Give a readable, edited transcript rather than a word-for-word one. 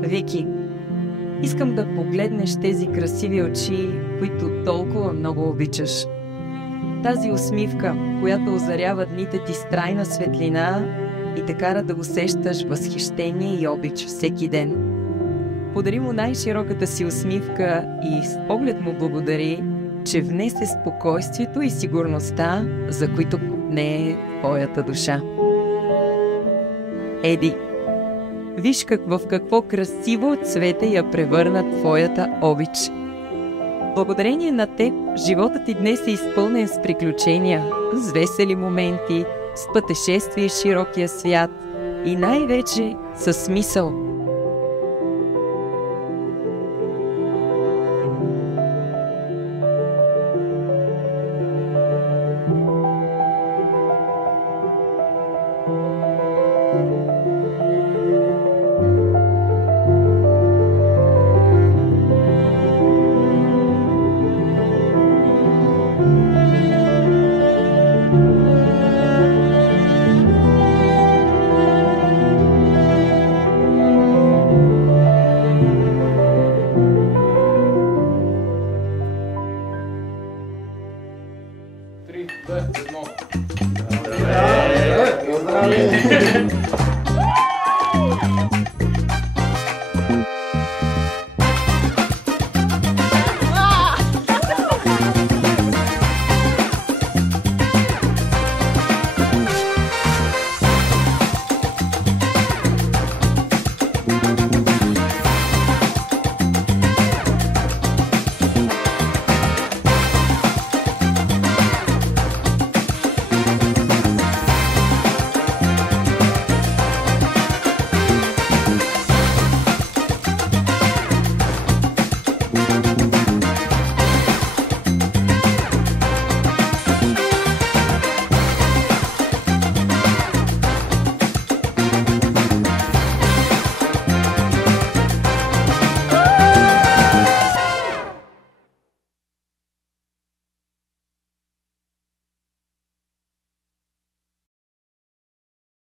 Вики, искам да погледнеш тези красиви очи, които толкова много обичаш. Тази усмивка, която озарява дните ти с трайна светлина и те кара да усещаш възхищение и обич всеки ден. Подари му най-широката си усмивка и с поглед му благодари, че внесе спокойствието и сигурността, за които не е твоята душа. Еди, виж в какво красиво цвете я превърна твоята обич. Благодарение на теб, животът ти днес е изпълнен с приключения, с весели моменти, с пътешествие в широкия свят и най-вече със смисъл. Поздравления!